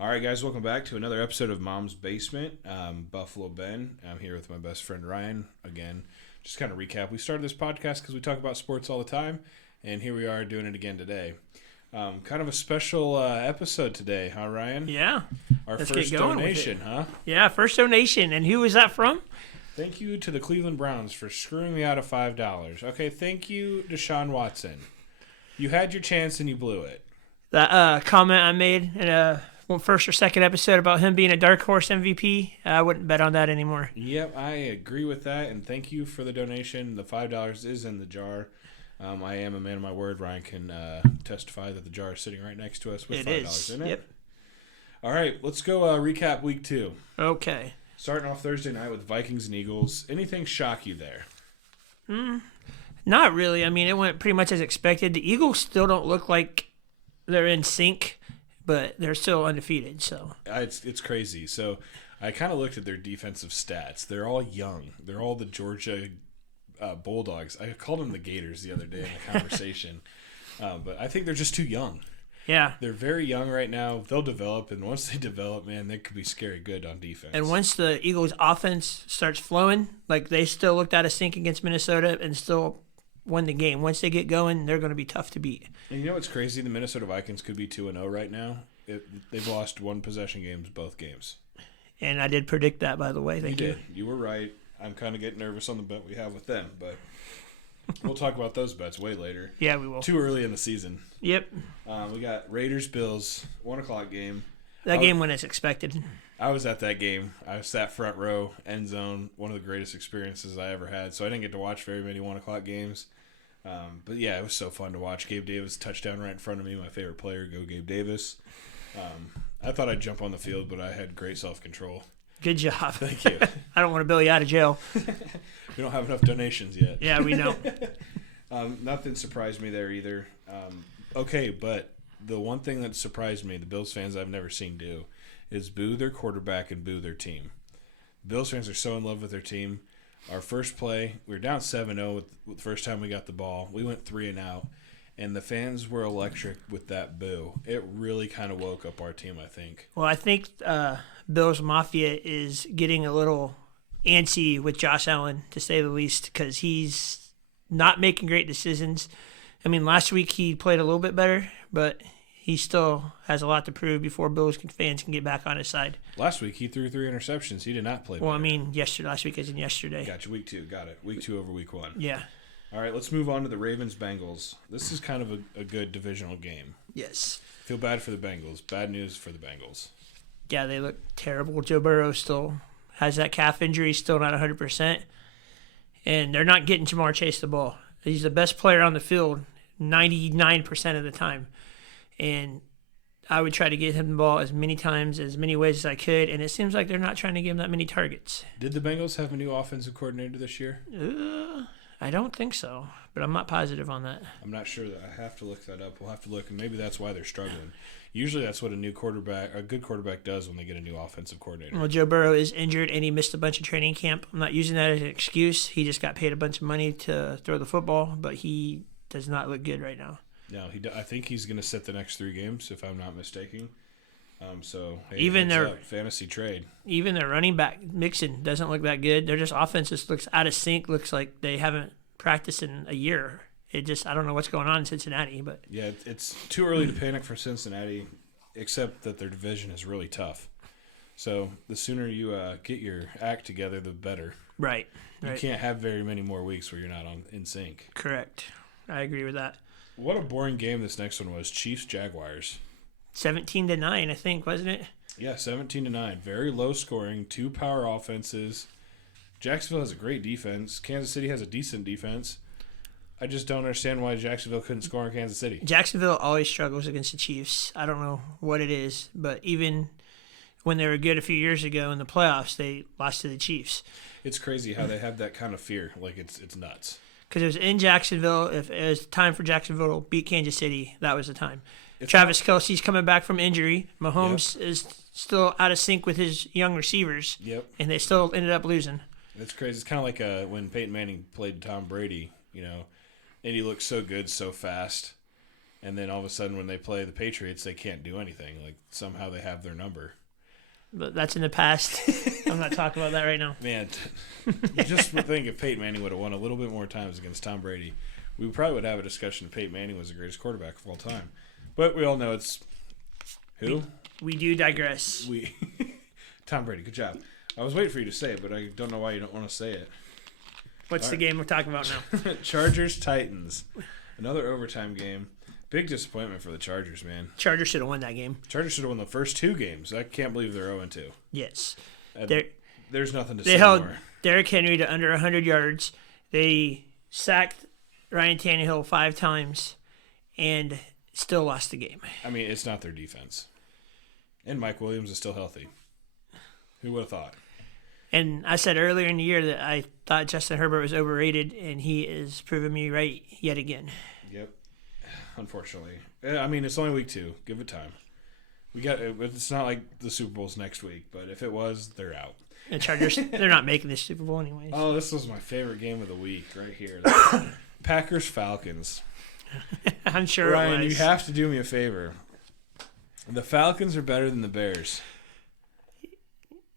All right, guys, welcome back to another episode of Mom's Basement. Buffalo Ben. I'm here with my best friend Ryan again. Just kind of recap. We started this podcast because we talk about sports all the time, and here we are doing it again today. Kind of a special episode today, huh, Ryan? Yeah. Our Let's first get going donation, huh? Yeah, first donation. And who was that from? Thank you to the Cleveland Browns for screwing me out of $5. Okay, thank you, Deshaun Watson. You had your chance and you blew it. That comment I made in a first or second episode about him being a dark horse MVP, I wouldn't bet on that anymore. Yep, I agree with that, and thank you for the donation. The $5 is in the jar. I am a man of my word. Ryan can testify that the jar is sitting right next to us with $5 in it. Yep. All right, let's go recap week 2. Okay. Starting off Thursday night with Vikings and Eagles. Anything shock you there? Not really. I mean, it went pretty much as expected. The Eagles still don't look like they're in sync, but they're still undefeated. So It's crazy. So I kind of looked at their defensive stats. They're all young. They're all the Georgia Bulldogs. I called them the Gators the other day in a conversation. But I think they're just too young. yeah. They're very young right now. They'll develop, and once they develop, man, they could be scary good on defense. And once the Eagles' offense starts flowing, like they still looked out of sync against Minnesota and still won the game. Once they get going, they're going to be tough to beat. And you know what's crazy? The Minnesota Vikings could be 2-0 right now. They've lost one possession games both games. And I did predict that, by the way. Thank you. Did. You were right. I'm kind of getting nervous on the bet we have with them, but we'll talk about those bets way later. Yeah, we will. Too early in the season. Yep. We got Raiders-Bills, 1 o'clock game. That game went as expected. I was at that game. I sat front row, end zone, one of the greatest experiences I ever had. So I didn't get to watch very many 1 o'clock games. But yeah, it was so fun to watch. Gabe Davis touchdown right in front of me, my favorite player. Go Gabe Davis. I thought I'd jump on the field, but I had great self-control. Good job. Thank you. I don't want to bail you out of jail. We don't have enough donations yet. Yeah, we know. Nothing surprised me there either. Okay, but the one thing that surprised me, the Bills fans I've never seen do, is boo their quarterback and boo their team. Bills fans are so in love with their team. Our first play, we were down 7-0 with the first time we got the ball. We went 3 and out, and the fans were electric with that boo. It really kind of woke up our team, I think. Well, I think Bills Mafia is getting a little antsy with Josh Allen, to say the least, because he's not making great decisions. I mean, last week he played a little bit better, but he still has a lot to prove before Bills fans can get back on his side. Last week he threw 3 interceptions. He did not play Well, better. I mean, last week isn't yesterday. Gotcha, week 2. Got it. Week 2 over week 1. Yeah. All right, let's move on to the Ravens-Bengals. This is kind of a good divisional game. Yes. Feel bad for the Bengals. Bad news for the Bengals. Yeah, they look terrible. Joe Burrow still has that calf injury, still not 100%. And they're not getting Jamar Chase the ball. He's the best player on the field 99% of the time. And I would try to get him the ball as many times, as many ways as I could, and it seems like they're not trying to give him that many targets. Did the Bengals have a new offensive coordinator this year? I don't think so, but I'm not positive on that. I'm not sure. I have to look that up. We'll have to look, and maybe that's why they're struggling. Usually that's what a good quarterback does when they get a new offensive coordinator. Well, Joe Burrow is injured, and he missed a bunch of training camp. I'm not using that as an excuse. He just got paid a bunch of money to throw the football, but he does not look good right now. No, I think he's going to sit the next 3 games, if I'm not mistaken. So hey, Even their fantasy trade. Even their running back Mixon doesn't look that good. Their just offense just looks out of sync. Looks like they haven't practiced in a year. I don't know what's going on in Cincinnati, but yeah, it's too early to panic for Cincinnati, except that their division is really tough. So the sooner you get your act together, the better. Right. You can't have very many more weeks where you're not in sync. Correct. I agree with that. What a boring game this next one was. Chiefs-Jaguars. 17-9, I think, wasn't it? Yeah, 17-9. Very low scoring. 2 power offenses. Jacksonville has a great defense. Kansas City has a decent defense. I just don't understand why Jacksonville couldn't score in Kansas City. Jacksonville always struggles against the Chiefs. I don't know what it is, but even when they were good a few years ago in the playoffs, they lost to the Chiefs. It's crazy how they have that kind of fear. Like, it's nuts. Because it was in Jacksonville. If it was time for Jacksonville to beat Kansas City, that was the time. Travis Kelce's coming back from injury. Mahomes is still out of sync with his young receivers. Yep. And they still ended up losing. It's crazy. It's kind of like when Peyton Manning played Tom Brady, and he looked so good so fast. And then all of a sudden, when they play the Patriots, they can't do anything. Like, somehow they have their number. But that's in the past. I'm not talking about that right now. Man, just think if Peyton Manning would have won a little bit more times against Tom Brady, we probably would have a discussion if Peyton Manning was the greatest quarterback of all time. But we all know it's who? We do digress. Tom Brady, good job. I was waiting for you to say it, but I don't know why you don't want to say it. What's the game we're talking about now? Chargers-Titans. Another overtime game. Big disappointment for the Chargers, man. Chargers should have won that game. Chargers should have won the first 2 games. I can't believe they're 0-2. Yes. There's nothing to they say held more. Derrick Henry to under 100 yards. They sacked Ryan Tannehill 5 times and still lost the game. I mean, it's not their defense. And Mike Williams is still healthy. Who would have thought? And I said earlier in the year that I thought Justin Herbert was overrated, and he is proving me right yet again. Yep. Unfortunately. I mean, it's only week 2. Give it time. It's not like the Super Bowl's next week, but if it was, they're out. The Chargers, they're not making this Super Bowl anyways. Oh, this was my favorite game of the week right here. Packers-Falcons. I'm sure Ryan, it was. you have to do me a favor. The Falcons are better than the Bears.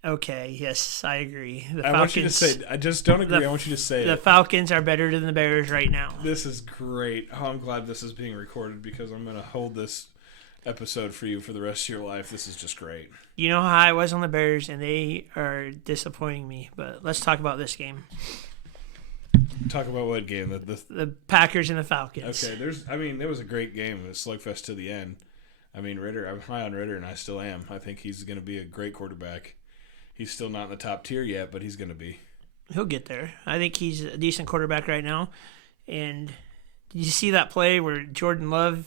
Okay, yes, I agree. I want you to say. I just don't agree. I want you to say the it. Falcons are better than the Bears right now. This is great. Oh, I'm glad this is being recorded because I'm going to hold this episode for you for the rest of your life. This is just great. You know how I was on the Bears, and they are disappointing me. But let's talk about this game. Talk about what game? The Packers and the Falcons. Okay, it was a great game. A slugfest to the end. I mean, Ritter, I'm high on Ritter, and I still am. I think he's going to be a great quarterback. He's still not in the top tier yet, but he's going to be. He'll get there. I think he's a decent quarterback right now. And did you see that play where Jordan Love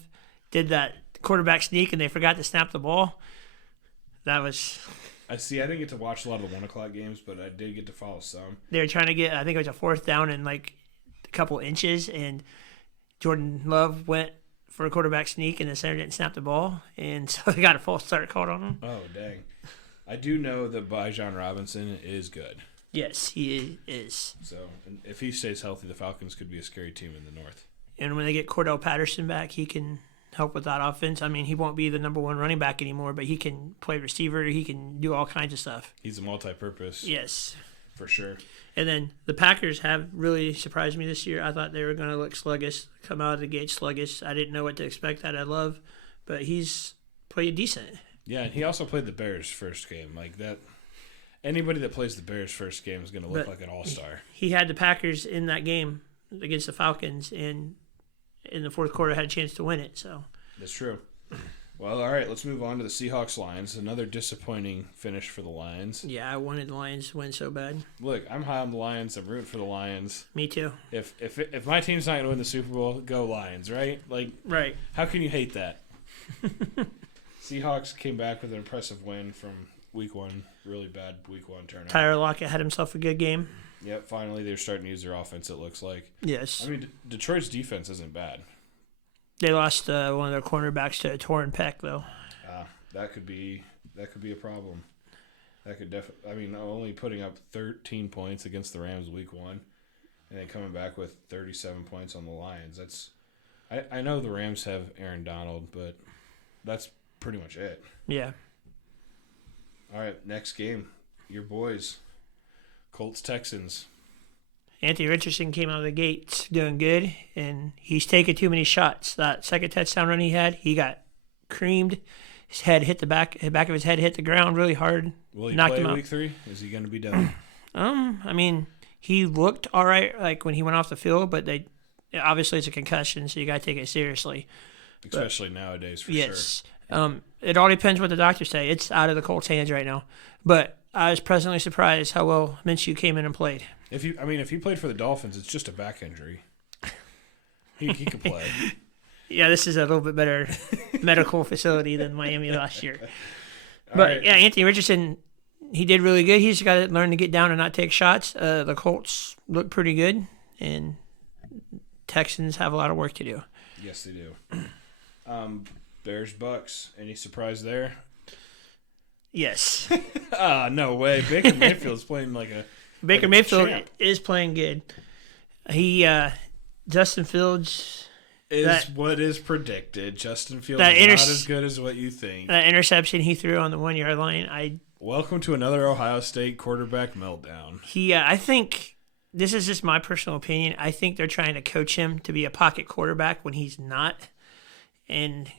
did that quarterback sneak and they forgot to snap the ball? That was... I didn't get to watch a lot of the 1 o'clock games, but I did get to follow some. They were trying to get, I think it was a 4th down in like a couple inches, and Jordan Love went for a quarterback sneak, and the center didn't snap the ball, and so they got a false start called on him. Oh, dang. I do know that Bijan Robinson is good. Yes, he is. So if he stays healthy, the Falcons could be a scary team in the North. And when they get Cordell Patterson back, he can help with that offense. I mean, he won't be the number 1 running back anymore, but he can play receiver. He can do all kinds of stuff. He's a multi-purpose. Yes. For sure. And then the Packers have really surprised me this year. I thought they were going to look sluggish, come out of the gate sluggish. I didn't know what to expect out of Love, but he's played decent. Yeah, and he also played the Bears first game. Like that, anybody that plays the Bears first game is going to look like an all-star. He had the Packers in that game against the Falcons, and in the 4th quarter had a chance to win it. So that's true. Well, all right, let's move on to the Seahawks-Lions. Another disappointing finish for the Lions. Yeah, I wanted the Lions to win so bad. Look, I'm high on the Lions. I'm rooting for the Lions. Me too. If my team's not going to win the Super Bowl, go Lions, right? Like, right. How can you hate that? Seahawks came back with an impressive win from Week 1. Really bad Week 1 turnout. Tyler Lockett had himself a good game. Yep, finally they're starting to use their offense, it looks like. Yes. I mean, Detroit's defense isn't bad. They lost one of their cornerbacks to a torn pec, though. That could be a problem. That could definitely. I mean, only putting up 13 points against the Rams Week 1, and then coming back with 37 points on the Lions. That's. I know the Rams have Aaron Donald, but that's pretty much it. Yeah. All right, next game, your boys, Colts Texans. Anthony Richardson came out of the gates doing good, and he's taken too many shots. That second touchdown run he got creamed. His head hit the back of his head hit the ground really hard. Will he knocked play him out. Week 3? Is he going to be done? I mean, he looked all right like when he went off the field, but obviously it's a concussion, so you got to take it seriously. Especially nowadays, for yes. Sure. It all depends what the doctors say. It's out of the Colts' hands right now. But I was pleasantly surprised how well Minshew came in and played. If he played for the Dolphins, it's just a back injury. He could play. Yeah, this is a little bit better medical facility than Miami last year. But right. Yeah, Anthony Richardson, he did really good. He's got to learn to get down and not take shots. The Colts look pretty good, and Texans have a lot of work to do. Yes, they do. Bears Bucks. Any surprise there? Yes. No way. Baker Mayfield's playing like a Mayfield champ. is playing good. Justin Fields is what is predicted. Justin Fields that is not as good as what you think. That interception he threw on the 1 yard line, Welcome to another Ohio State quarterback meltdown. I think this is just my personal opinion. I think they're trying to coach him to be a pocket quarterback when he's not, and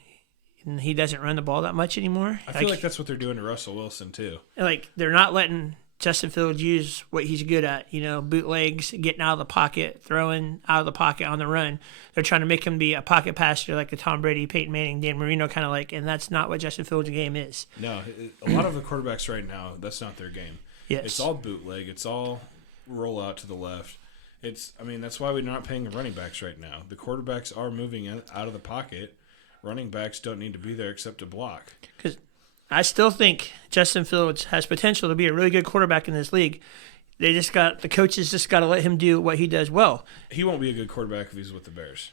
he doesn't run the ball that much anymore. I feel like that's what they're doing to Russell Wilson too. Like they're not letting Justin Fields use what he's good at, bootlegs, getting out of the pocket, throwing out of the pocket on the run. They're trying to make him be a pocket passer like the Tom Brady, Peyton Manning, Dan Marino kind of like, and that's not what Justin Fields' game is. No, a lot of the quarterbacks right now, that's not their game. Yes. It's all bootleg. It's all roll out to the left. That's why we're not paying the running backs right now. The quarterbacks are moving out of the pocket. Running backs don't need to be there except to block. Because I still think Justin Fields has potential to be a really good quarterback in this league. The coaches just got to let him do what he does well. He won't be a good quarterback if he's with the Bears.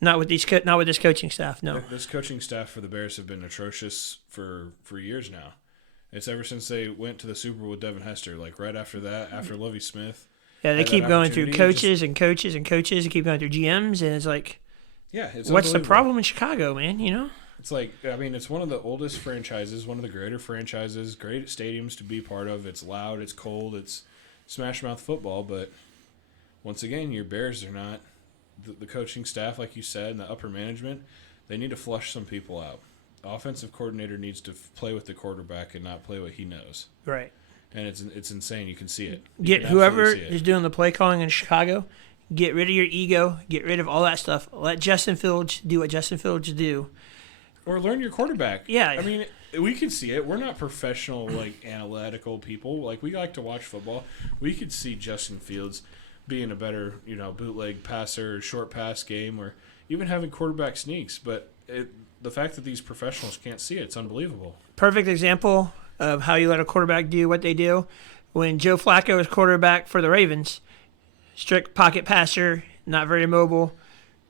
Not with this coaching staff. No. This coaching staff for the Bears have been atrocious for years now. It's ever since they went to the Super Bowl with Devin Hester. Like right after that, after Lovie Smith. Yeah, they keep going through coaches and coaches and coaches. They keep going through GMs, and it's like, what's the problem in Chicago, man? It's like, it's one of the oldest franchises, one of the greater franchises, great stadiums to be part of. It's loud, it's cold, it's smash mouth football, but once again, your Bears are not. The coaching staff, like you said, and the upper management, they need to flush some people out. The offensive coordinator needs to play with the quarterback and not play what he knows. Right. And it's insane. You can see it. Get whoever is doing the play calling in Chicago, get rid of your ego, get rid of all that stuff. Let Justin Fields do what Justin Fields do. Or learn your quarterback. Yeah. We can see it. We're not professional, analytical people. We like to watch football. We could see Justin Fields being a better, bootleg passer, short pass game, or even having quarterback sneaks. But the fact that these professionals can't see it's unbelievable. Perfect example of how you let a quarterback do what they do. When Joe Flacco was quarterback for the Ravens, strict pocket passer, not very mobile,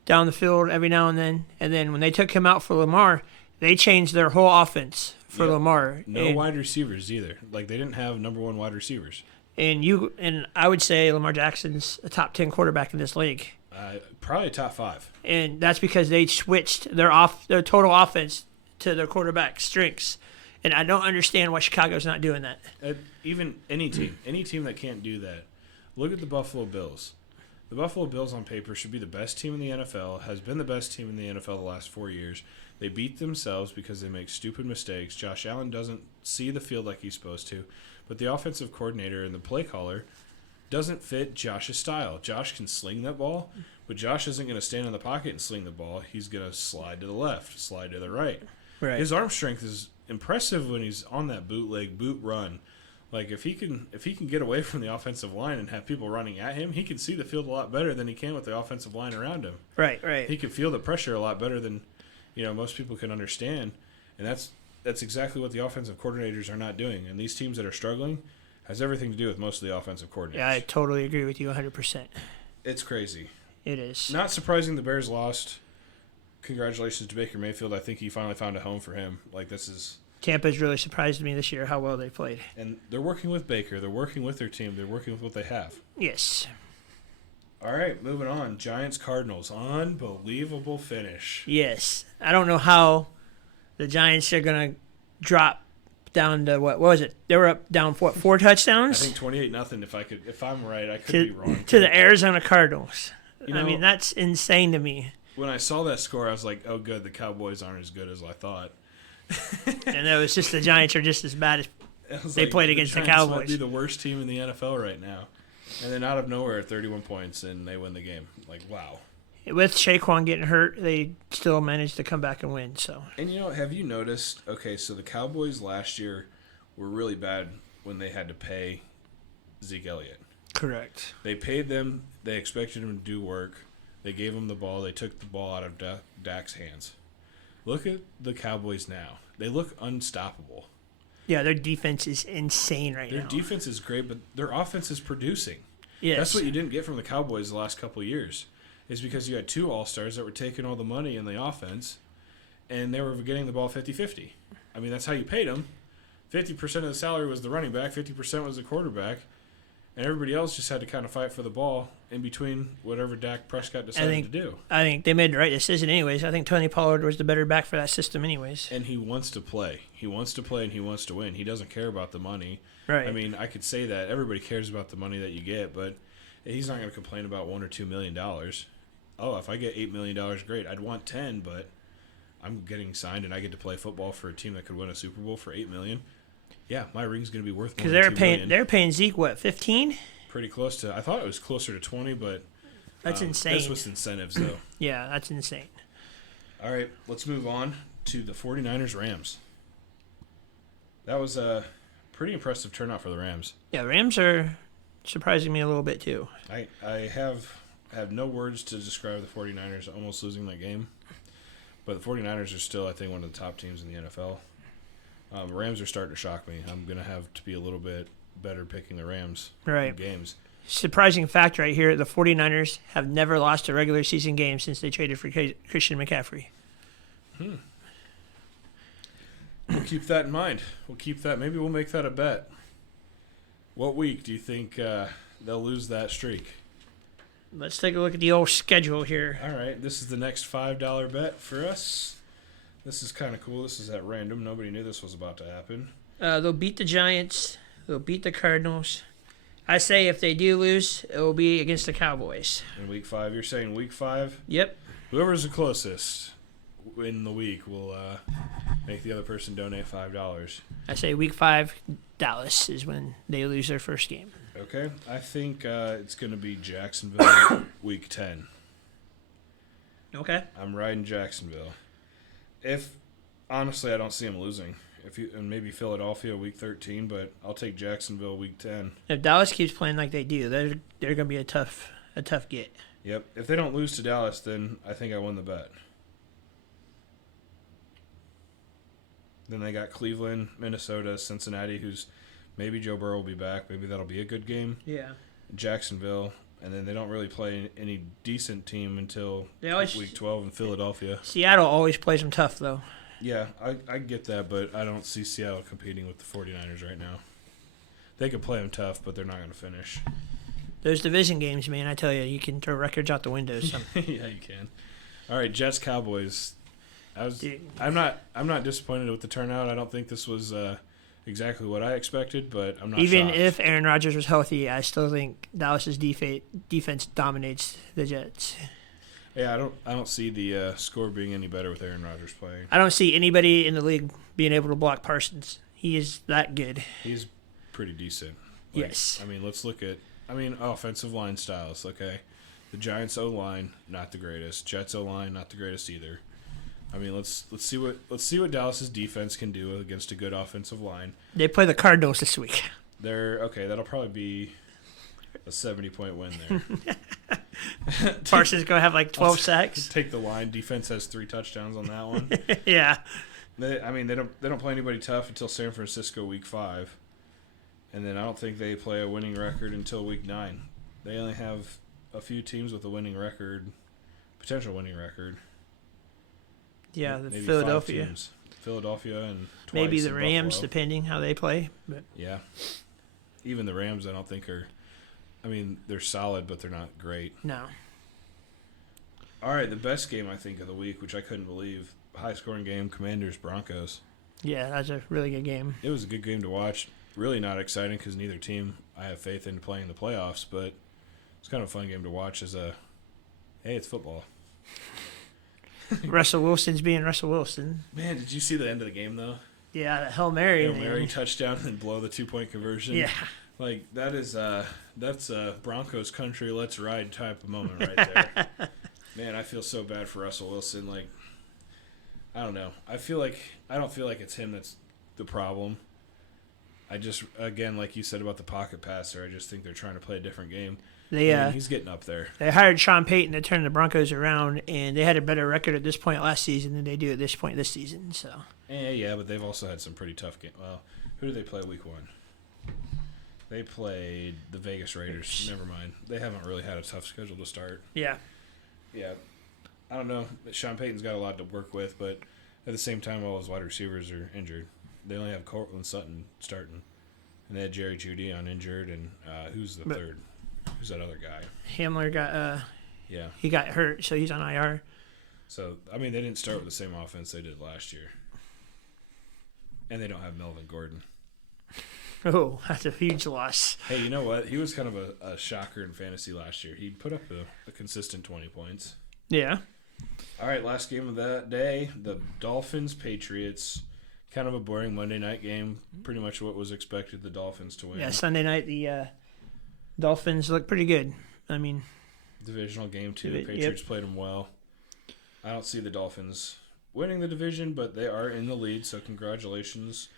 down the field every now and then. And then when they took him out for Lamar, they changed their whole offense for Lamar. No wide receivers either. They didn't have number one wide receivers. And I would say Lamar Jackson's a top 10 quarterback in this league. Probably top 5. And that's because they switched their total offense to their quarterback strengths. And I don't understand why Chicago's not doing that. Even any team that can't do that. Look at the Buffalo Bills. The Buffalo Bills on paper should be the best team in the NFL, has been the best team in the NFL the last 4 years. They beat themselves because they make stupid mistakes. Josh Allen doesn't see the field like he's supposed to. But the offensive coordinator and the play caller doesn't fit Josh's style. Josh can sling that ball, but Josh isn't going to stand in the pocket and sling the ball. He's going to slide to the left, slide to the right. Right. His arm strength is impressive when he's on that bootleg boot run. If he can get away from the offensive line and have people running at him, he can see the field a lot better than he can with the offensive line around him. Right. He can feel the pressure a lot better than most people can understand, and that's exactly what the offensive coordinators are not doing. And these teams that are struggling has everything to do with most of the offensive coordinators. Yeah, I totally agree with you 100%. It's crazy. It is. Not surprising the Bears lost. Congratulations to Baker Mayfield. I think he finally found a home for him. Tampa's really surprised me this year how well they played. And they're working with Baker. They're working with their team. They're working with what they have. Yes. All right, moving on. Giants-Cardinals. Unbelievable finish. Yes. I don't know how the Giants are going to drop down to what was it? They were up down 4 touchdowns? I think 28-0 if I'm right. I could be wrong. To the Arizona Cardinals. That's insane to me. When I saw that score, I was like, oh, good, the Cowboys aren't as good as I thought. And it was just the Giants are just as bad as they played against the Cowboys. Might be the worst team in the NFL right now. And then out of nowhere, 31 points, and they win the game. Wow. With Saquon getting hurt, they still managed to come back and win. So. And, have you noticed, so the Cowboys last year were really bad when they had to pay Zeke Elliott. Correct. They paid them. They expected him to do work. They gave him the ball. They took the ball out of Dak's hands. Look at the Cowboys now. They look unstoppable. Yeah, their defense is insane right now. Their defense is great, but their offense is producing. Yes. That's what you didn't get from the Cowboys the last couple of years, is because you had 2 All-Stars that were taking all the money in the offense, and they were getting the ball 50-50. That's how you paid them. 50% of the salary was the running back, 50% was the quarterback, and everybody else just had to kind of fight for the ball in between whatever Dak Prescott decided to do. I think they made the right decision anyways. I think Tony Pollard was the better back for that system anyways. And he wants to play. He wants to play and he wants to win. He doesn't care about the money. Right. I mean, I could say that everybody cares about the money that you get, but he's not going to complain about $1 or $2 million. Oh, if I get $8 million, great. I'd want 10, but I'm getting signed and I get to play football for a team that could win a Super Bowl for $8 million. Yeah, my ring's going to be worth more than $2 million. They're paying Zeke what, 15? Pretty close to. I thought it was closer to 20, but that's insane. That's with incentives, though. Yeah, that's insane. All right, let's move on to the 49ers Rams. That was a pretty impressive turnout for the Rams. Yeah, Rams are surprising me a little bit too. I have no words to describe the 49ers almost losing that game. But the 49ers are still, I think, one of the top teams in the NFL. Rams are starting to shock me. I'm going to have to be a little bit better picking the Rams in games. Surprising fact right here, the 49ers have never lost a regular season game since they traded for Christian McCaffrey. We'll keep that in mind. Maybe we'll make that a bet. What week do you think they'll lose that streak? Let's take a look at the old schedule here. All right, this is the next $5 bet for us. This is kind of cool. This is at random. Nobody knew this was about to happen. They'll beat the Giants. They'll beat the Cardinals. I say if they do lose, it will be against the Cowboys. In week 5, you're saying week 5? Yep. Whoever's the closest in the week will make the other person donate $5. I say week 5, Dallas is when they lose their first game. Okay. I think it's going to be Jacksonville week 10. Okay. I'm riding Jacksonville. Honestly, I don't see them losing. And maybe Philadelphia week 13, but I'll take Jacksonville week 10. If Dallas keeps playing like they do, they're going to be a tough get. Yep. If they don't lose to Dallas, then I think I won the bet. Then they got Cleveland, Minnesota, Cincinnati, who's maybe Joe Burrow will be back. Maybe that'll be a good game. Yeah. Jacksonville, and then they don't really play any decent team until week 12 in Philadelphia. Seattle always plays them tough, though. Yeah, I get that, but I don't see Seattle competing with the 49ers right now. They could play them tough, but they're not going to finish. Those division games, man, I tell you, you can throw records out the window. Yeah, you can. All right, Jets Cowboys. I'm not disappointed with the turnout. I don't think this was exactly what I expected, but I'm not Even shocked. if Aaron Rodgers was healthy, I still think Dallas's defense dominates the Jets. Yeah, I don't see the score being any better with Aaron Rodgers playing. I don't see anybody in the league being able to block Parsons. He is that good. He's pretty decent. Yes. I mean, let's look at offensive line styles, okay? The Giants O-line, not the greatest. Jets O-line, not the greatest either. I mean, let's see what Dallas's defense can do against a good offensive line. They play the Cardinals this week. That'll probably be a 70-point win there. Parsons going to have like 12 sacks. Take the line. Defense has 3 touchdowns on that one. Yeah. They don't play anybody tough until San Francisco week 5. And then I don't think they play a winning record until week 9. They only have a few teams with a winning record, potential winning record. Yeah, the maybe Philadelphia. 5 teams. Philadelphia and twice maybe the in Rams, Buffalo. depending how they play. But Yeah. Even the Rams, I don't think are. I mean, they're solid, but they're not great. no. All right, the best game I think of the week, which I couldn't believe, high-scoring game, Commanders-Broncos. Yeah, that's a really good game. It was a good game to watch. Really not exciting because neither team I have faith in playing the playoffs, but it's kind of a fun game to watch hey, it's football. Russell Wilson's being Russell Wilson. Man, did you see the end of the game, though? Yeah, the Hail Mary. Hail Mary touchdown and blow the 2-point conversion. Yeah. Like, that's Broncos country, let's ride type of moment right there. Man, I feel so bad for Russell Wilson. Like, I don't know. I don't feel like it's him that's the problem. I just, again, like you said about the pocket passer, I just think they're trying to play a different game. He's getting up there. They hired Sean Payton to turn the Broncos around, and they had a better record at this point last season than they do at this point this season. So. Yeah, but they've also had some pretty tough games. Well, who did they play week 1? They played the Vegas Raiders. Never mind. They haven't really had a tough schedule to start. Yeah. Yeah. I don't know. Sean Payton's got a lot to work with, but at the same time, all his wide receivers are injured. They only have Cortland Sutton starting. And they had Jerry Jeudy on injured, and who's the third? Who's that other guy? Hamler got Yeah. he got hurt, so he's on IR. So, I mean, they didn't start with the same offense they did last year. And they don't have Melvin Gordon. Oh, that's a huge loss. Hey, you know what? He was kind of a shocker in fantasy last year. He put up a consistent 20 points. Yeah. All right, last game of that day, the Dolphins-Patriots. Kind of a boring Monday night game. Pretty much what was expected, the Dolphins to win. Yeah, Sunday night the Dolphins look pretty good. I mean, divisional game too. The Patriots played them well. I don't see the Dolphins winning the division, but they are in the lead, so congratulations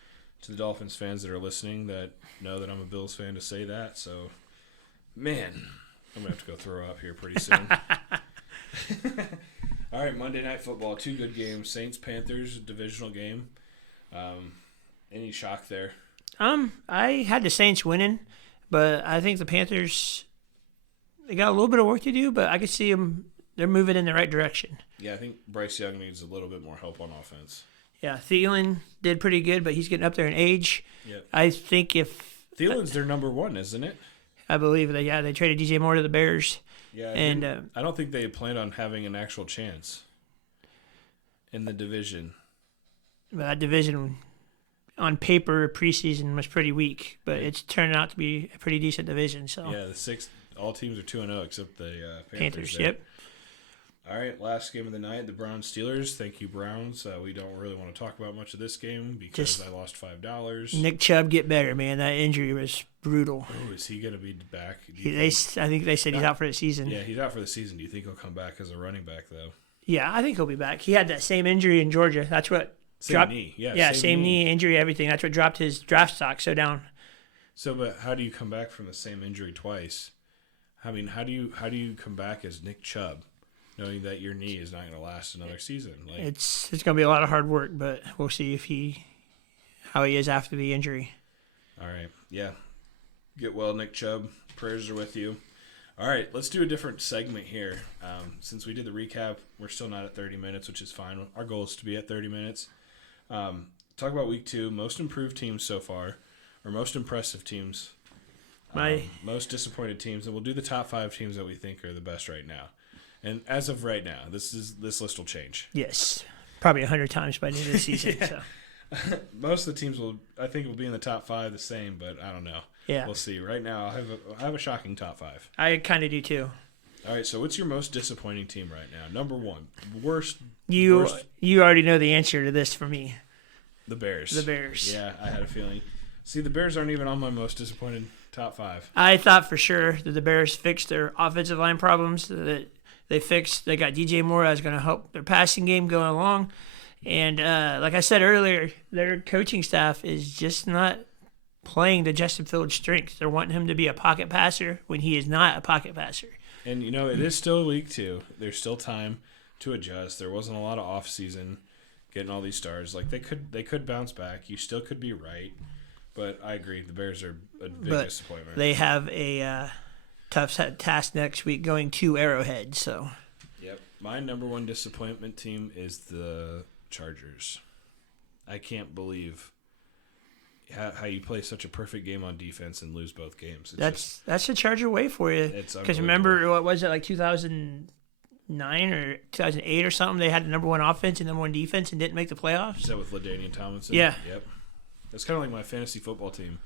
to the Dolphins fans that are listening that know that I'm a Bills fan to say that. So, man, I'm going to have to go throw up here pretty soon. All right, Monday Night Football, 2 good games. Saints-Panthers, divisional game. Any shock there? I had the Saints winning, but I think the Panthers, they got a little bit of work to do, but I could see them, they're moving in the right direction. Yeah, I think Bryce Young needs a little bit more help on offense. Yeah, Thielen did pretty good, but he's getting up there in age. Yep. I think if Thielen's their number 1, isn't it? I believe that, they traded DJ Moore to the Bears. Yeah, and I don't think they planned on having an actual chance in the division. That division, on paper, preseason was pretty weak, but it's turned out to be a pretty decent division. So yeah, all teams are 2-0 except the Panthers. There. Yep. All right, last game of the night, the Browns-Steelers. Thank you, Browns. We don't really want to talk about much of this game because I lost $5. Nick Chubb, get better, man. That injury was brutal. Oh, is he going to be back? I think they said he's out for the season. Yeah, he's out for the season. Do you think he'll come back as a running back, though? Yeah, I think he'll be back. He had that same injury in Georgia. That's what dropped. Knee. Yeah, same knee injury, everything. That's what dropped his draft stock so down. So, but how do you come back from the same injury twice? I mean, how do you come back as Nick Chubb, knowing that your knee is not going to last another season? Like, it's going to be a lot of hard work, but we'll see how he is after the injury. All right, yeah. Get well, Nick Chubb. Prayers are with you. All right, let's do a different segment here. Since we did the recap, we're still not at 30 minutes, which is fine. Our goal is to be at 30 minutes. Talk about week 2, most improved teams so far, or most impressive teams, most disappointed teams, and we'll do the top 5 teams that we think are the best right now. And as of right now, this list will change. Yes, probably 100 times by the end of the season. Yeah. So. Most of the teams will be in the top 5 the same, but I don't know. Yeah, we'll see. Right now, I have a shocking top 5. I kind of do too. All right, so what's your most disappointing team right now? Number 1, worst. You already know the answer to this for me. The Bears. The Bears. Yeah, I had a feeling. See, the Bears aren't even on my most disappointed top 5. I thought for sure that the Bears fixed their offensive line problems. That they got DJ Moore that was going to help their passing game going along. And like I said earlier, their coaching staff is just not playing to Justin Fields' strengths. They're wanting him to be a pocket passer when he is not a pocket passer. And, it is still week 2. There's still time to adjust. There wasn't a lot of off-season getting all these stars. Like, they could bounce back. You still could be right. But I agree. The Bears are a big disappointment. They have a tough task next week going to Arrowhead. So. Yep. My number 1 disappointment team is the Chargers. I can't believe how you play such a perfect game on defense and lose both games. That's the Charger way for you. Because remember, what was it, like 2009 or 2008 or something? They had the number 1 offense and number 1 defense and didn't make the playoffs. Is that with LaDainian Tomlinson? Yeah. Yep. That's kind of like my fantasy football team.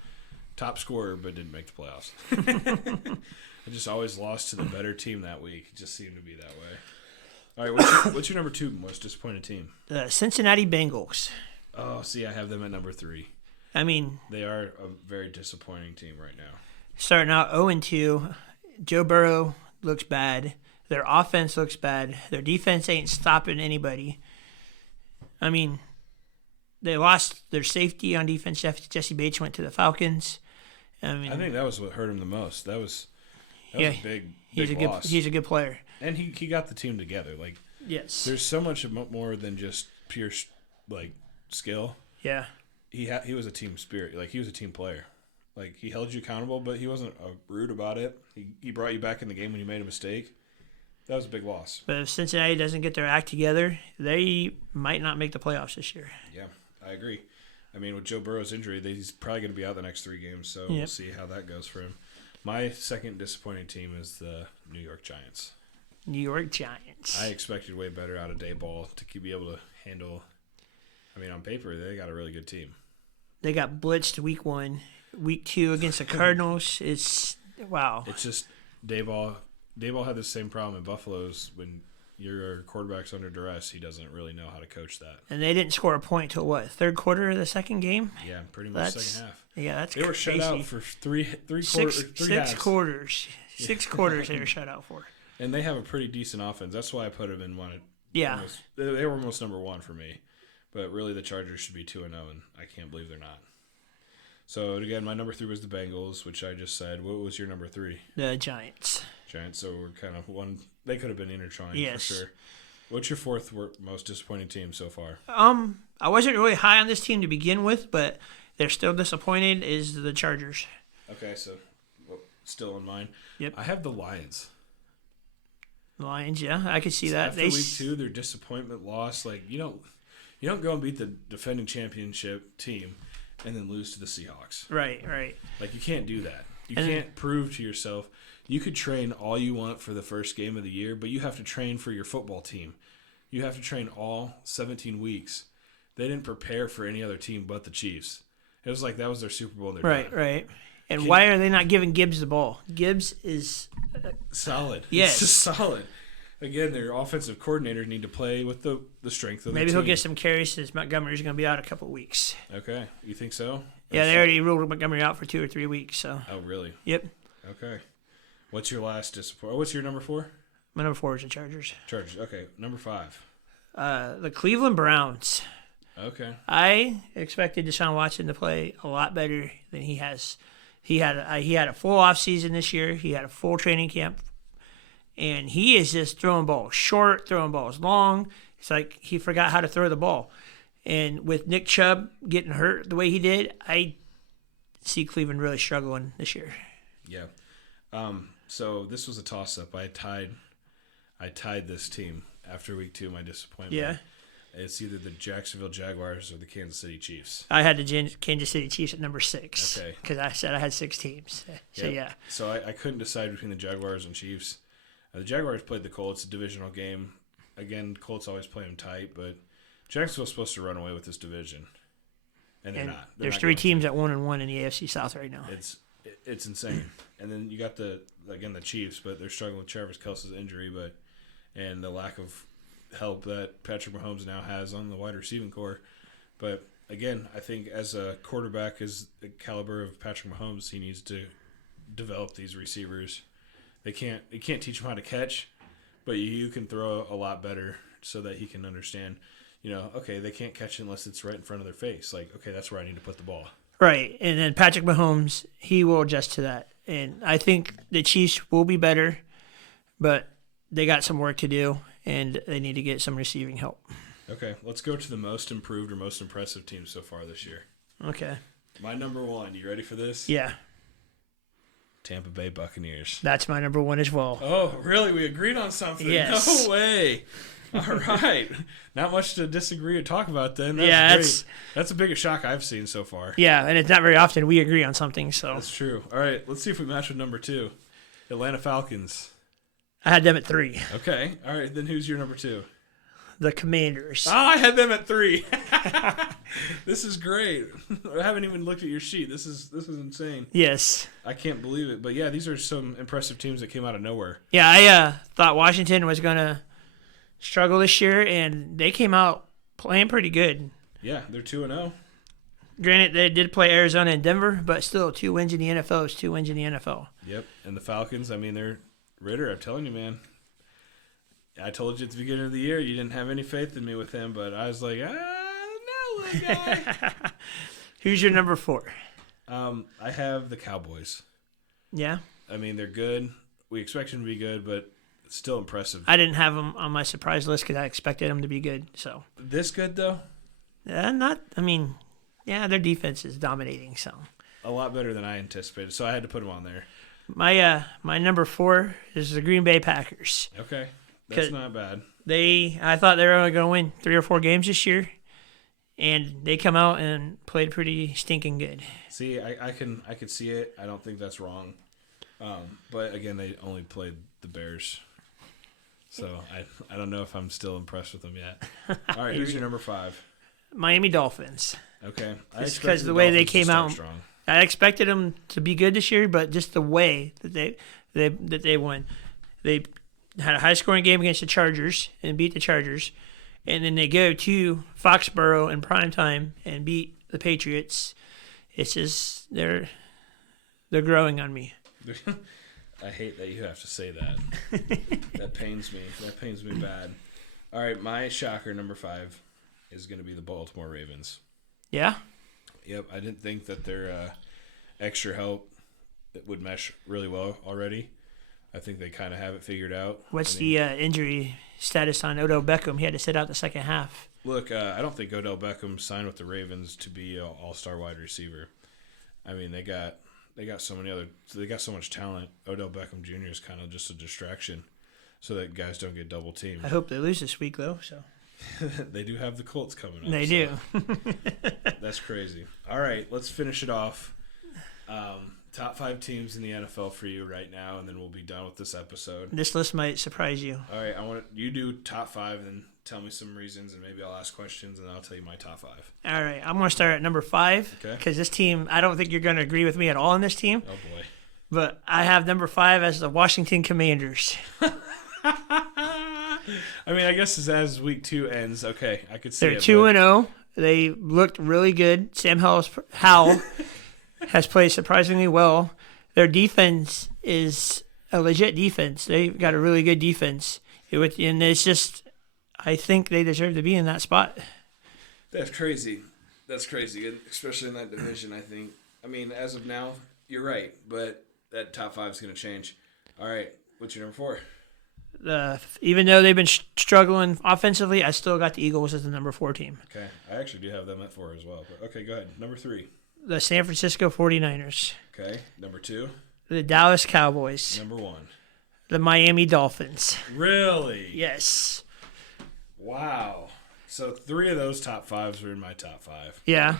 Top scorer, but didn't make the playoffs. I just always lost to the better team that week. It just seemed to be that way. All right, what's your number 2 most disappointed team? The Cincinnati Bengals. Oh, see, I have them at number 3. I mean, they are a very disappointing team right now. Starting out 0-2, Joe Burrow looks bad. Their offense looks bad. Their defense ain't stopping anybody. I mean, they lost their safety on defense. Jesse Bates went to the Falcons. I think that was what hurt him the most. That was a big loss. He's a good player. And he got the team together. Like, yes. There's so much more than just pure skill. Yeah. He was a team spirit. Like, he was a team player. Like, he held you accountable, but he wasn't rude about it. He brought you back in the game when you made a mistake. That was a big loss. But if Cincinnati doesn't get their act together, they might not make the playoffs this year. Yeah, I agree. I mean, with Joe Burrow's injury, he's probably going to be out the next 3 games, so we'll see how that goes for him. My second disappointing team is the New York Giants. New York Giants. I expected way better out of Dayball to be able to handle. I mean, on paper, they got a really good team. They got blitzed week 1. Week 2 against the Cardinals. It's wow. It's just Dayball. Dayball had the same problem in Buffalo's when your quarterback's under duress. He doesn't really know how to coach that. And they didn't score a point till what? Third quarter of the second game. Yeah, pretty much second half. Yeah, that's they were crazy. shut out for three six quarters. 6 quarters they were shut out for. And they have a pretty decent offense. That's why I put them in one. Yeah, they were almost number 1 for me. But really, the Chargers should be 2-0, and I can't believe they're not. So, again, my number 3 was the Bengals, which I just said. What was your number 3? The Giants. Giants, so we're kind of one. They could have been intertwined yes. for sure. What's your 4th most disappointing team so far? I wasn't really high on this team to begin with, but they're still disappointed, is the Chargers. Okay, so still in mine. Yep. I have the Lions. Lions, yeah, I could see that. After week 2, their disappointment loss. Like, you don't go and beat the defending championship team and then lose to the Seahawks. Right. Like, you can't do that. You can't prove to yourself. You could train all you want for the first game of the year, but you have to train for your football team. You have to train all 17 weeks. They didn't prepare for any other team but the Chiefs. It was like that was their Super Bowl. Right. And why are they not giving Gibbs the ball? Gibbs is solid. Yes. It's just solid. Again, their offensive coordinators need to play with the strength of the team. Maybe he'll get some carries since Montgomery's going to be out a couple of weeks. Okay. You think so? Yeah, they already ruled Montgomery out for 2 or 3 weeks. So. Oh, really? Yep. Okay. What's your last disappointment? What's your number 4? My number 4 is the Chargers. Chargers. Okay. Number 5. The Cleveland Browns. Okay. I expected Deshaun Watson to play a lot better than he has. He had a full off season this year. He had a full training camp, and he is just throwing balls short, throwing balls long. It's like he forgot how to throw the ball. And with Nick Chubb getting hurt the way he did, I see Cleveland really struggling this year. Yeah. So this was a toss-up. I tied this team after week 2. My disappointment. Yeah. It's either the Jacksonville Jaguars or the Kansas City Chiefs. I had the Kansas City Chiefs at number 6. Okay. Because I said I had 6 teams. So, Yep. yeah. So I couldn't decide between the Jaguars and Chiefs. The Jaguars played the Colts, a divisional game. Again, Colts always play them tight, but Jacksonville's supposed to run away with this division. And they're not. There's 3 teams at 1-1 in the AFC South right now. It's insane. And then you got the Chiefs, but they're struggling with Travis Kelce's injury, and the lack of help that Patrick Mahomes now has on the wide receiving core. But again, I think as a quarterback is the caliber of Patrick Mahomes, he needs to develop these receivers. You can't teach him how to catch, but you can throw a lot better so that he can understand, okay, they can't catch unless it's right in front of their face. Like, okay, that's where I need to put the ball. Right. And then Patrick Mahomes, he will adjust to that. And I think the Chiefs will be better, but they got some work to do, and they need to get some receiving help. Okay, let's go to the most improved or most impressive team so far this year. Okay. My number 1, you ready for this? Yeah. Tampa Bay Buccaneers. That's my number 1 as well. Oh, really? We agreed on something? Yes. No way. All right. Not much to disagree or talk about then. That's great. That's the biggest shock I've seen so far. Yeah, and it's not very often we agree on something. So that's true. All right, let's see if we match with number 2. Atlanta Falcons. I had them at 3. Okay. All right, then who's your number 2? The Commanders. Oh, I had them at 3. This is great. I haven't even looked at your sheet. This is insane. Yes. I can't believe it. But yeah, these are some impressive teams that came out of nowhere. Yeah, I thought Washington was going to struggle this year, and they came out playing pretty good. Yeah, they're 2-0. Granted, they did play Arizona and Denver, but still 2 wins in the NFL is 2 wins in the NFL. Yep, and the Falcons, I mean, they're Ritter, I'm telling you, man. I told you at the beginning of the year you didn't have any faith in me with him, but I was like, no, little guy. Who's your number 4? I have the Cowboys. Yeah? I mean, they're good. We expect them to be good, but it's still impressive. I didn't have them on my surprise list because I expected them to be good. So this good, though? Their defense is dominating. So a lot better than I anticipated, so I had to put them on there. My number 4 is the Green Bay Packers. Okay. That's not bad. I thought they were only going to win 3 or 4 games this year, And they come out and played pretty stinking good. See, I could see it. I don't think that's wrong. But again, they only played the Bears. So I don't know if I'm still impressed with them yet. All right, who's your number 5? Miami Dolphins. Okay. Just because the way they came out, strong. I expected them to be good this year, but just the way that they won. They had a high-scoring game against the Chargers and beat the Chargers. And then they go to Foxborough in primetime and beat the Patriots. It's just they're growing on me. I hate that you have to say that. That pains me. That pains me bad. All right, my shocker number 5 is going to be the Baltimore Ravens. Yeah? Yep, I didn't think that their extra help would mesh really well already. I think they kind of have it figured out. What's the injury status on Odell Beckham? He had to sit out the second half. Look, I don't think Odell Beckham signed with the Ravens to be an all-star wide receiver. I mean, they got so much talent. Odell Beckham Jr. is kind of just a distraction, so that guys don't get double teamed. I hope they lose this week though. So they do have the Colts coming up. They do. That's crazy. All right, let's finish it off. Top 5 teams in the NFL for you right now, and then we'll be done with this episode. This list might surprise you. All right, I want you do top 5, and tell me some reasons, and maybe I'll ask questions, and I'll tell you my top 5. All right, I'm going to start at number 5 because this team, I don't think you're going to agree with me at all on this team. Oh, boy. But I have number 5 as the Washington Commanders. I mean, I guess as week 2 ends, okay, I could see They're 2-0. They looked really good. Sam Howell has played surprisingly well. Their defense is a legit defense. They've got a really good defense. And it's just, I think they deserve to be in that spot. That's crazy. That's crazy, especially in that division, I think. I mean, as of now, you're right, but that top 5 is going to change. All right, what's your number 4? Even though they've been struggling offensively, I still got the Eagles as the number 4 team. Okay, I actually do have them at 4 as well. But okay, go ahead. Number 3. The San Francisco 49ers. Okay, number 2. The Dallas Cowboys. Number 1. The Miami Dolphins. Really? Yes. Wow. So 3 of those top 5s were in my top 5. Yeah.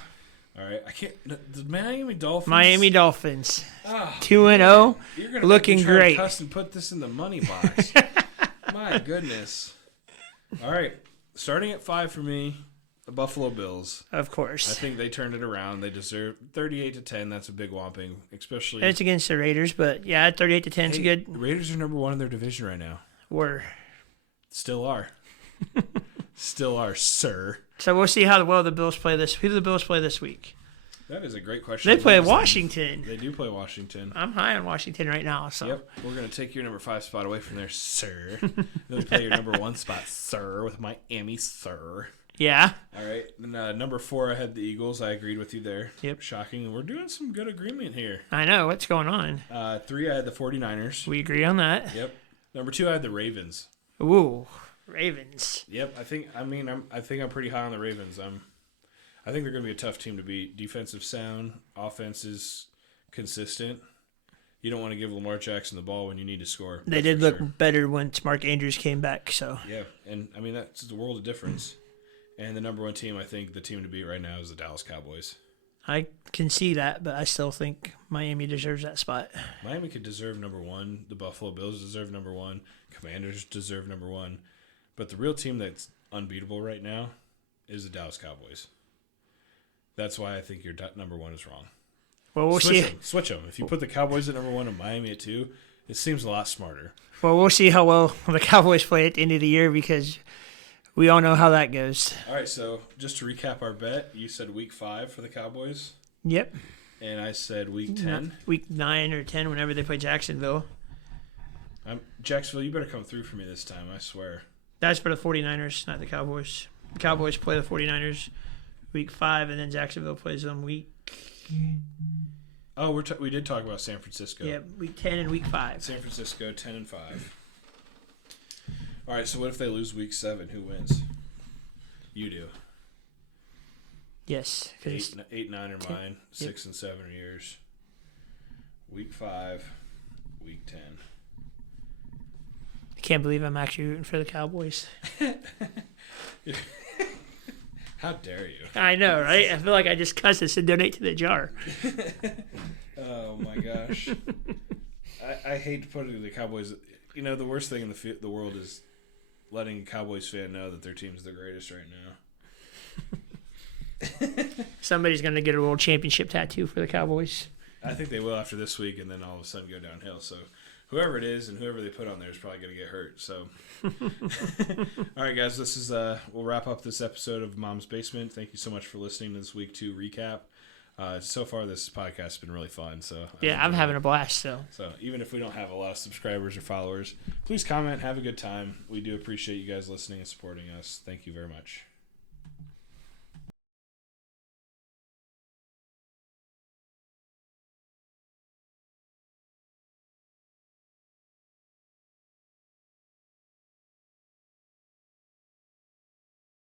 All right, I can't. The Miami Dolphins. 2-0. You're gonna looking make me try great. to cuss and put this in the money box. My goodness. All right, starting at 5 for me. The Buffalo Bills. Of course. I think they turned it around. They deserve 38-10. That's a big whopping, especially. It's against the Raiders, but yeah, 38-10 is good. The Raiders are number 1 in their division right now. Still are. Still are, sir. So we'll see how well the Bills play this. Who do the Bills play this week? That is a great question. They play Washington. They do play Washington. I'm high on Washington right now. So. Yep. We're going to take your number 5 spot away from there, sir. Then play your number 1 spot, sir, with Miami, sir. Yeah. All right. And, number 4, I had the Eagles. I agreed with you there. Yep. Shocking. We're doing some good agreement here. I know. What's going on? 3, I had the 49ers. We agree on that. Yep. Number 2, I had the Ravens. Ooh, Ravens. Yep. I think I'm pretty high on the Ravens. I think they're going to be a tough team to beat. Defensive sound, offense is consistent. You don't want to give Lamar Jackson the ball when you need to score. They did look better once Mark Andrews came back. So yeah, and I mean that's the world of difference. And the number 1 team, I think the team to beat right now is the Dallas Cowboys. I can see that, but I still think Miami deserves that spot. Miami could deserve number 1. The Buffalo Bills deserve number 1. Commanders deserve number 1. But the real team that's unbeatable right now is the Dallas Cowboys. That's why I think your number 1 is wrong. Well, we'll see. Switch them. If you put the Cowboys at number 1 and Miami at 2, it seems a lot smarter. Well, we'll see how well the Cowboys play at the end of the year because we all know how that goes. All right, so just to recap our bet, you said week 5 for the Cowboys. Yep. And I said week 10. Week 9 or 10 whenever they play Jacksonville. Jacksonville, you better come through for me this time, I swear. That's for the 49ers, not the Cowboys. The Cowboys play the 49ers week 5, and then Jacksonville plays them week... Oh, we did talk about San Francisco. Yeah, week 10 and week 5. San Francisco, 10-5. All right, so what if they lose week 7? Who wins? You do. Yes. 8, 9 are mine. 6 and 7 are yours. Week 5, week 10. I can't believe I'm actually rooting for the Cowboys. How dare you? I know, right? I feel like I just cussed and said donate to the jar. Oh my gosh. I hate to put it to the Cowboys. You know, the worst thing in the world is letting a Cowboys fan know that their team's the greatest right now. Somebody's going to get a world championship tattoo for the Cowboys. I think they will after this week, and then all of a sudden go downhill. So whoever it is and whoever they put on there is probably going to get hurt. So, all right, guys, this is we'll wrap up this episode of Mom's Basement. Thank you so much for listening to this week 2 recap. So far, this podcast has been really fun. So yeah, I'm having a blast. So even if we don't have a lot of subscribers or followers, please comment. Have a good time. We do appreciate you guys listening and supporting us. Thank you very much.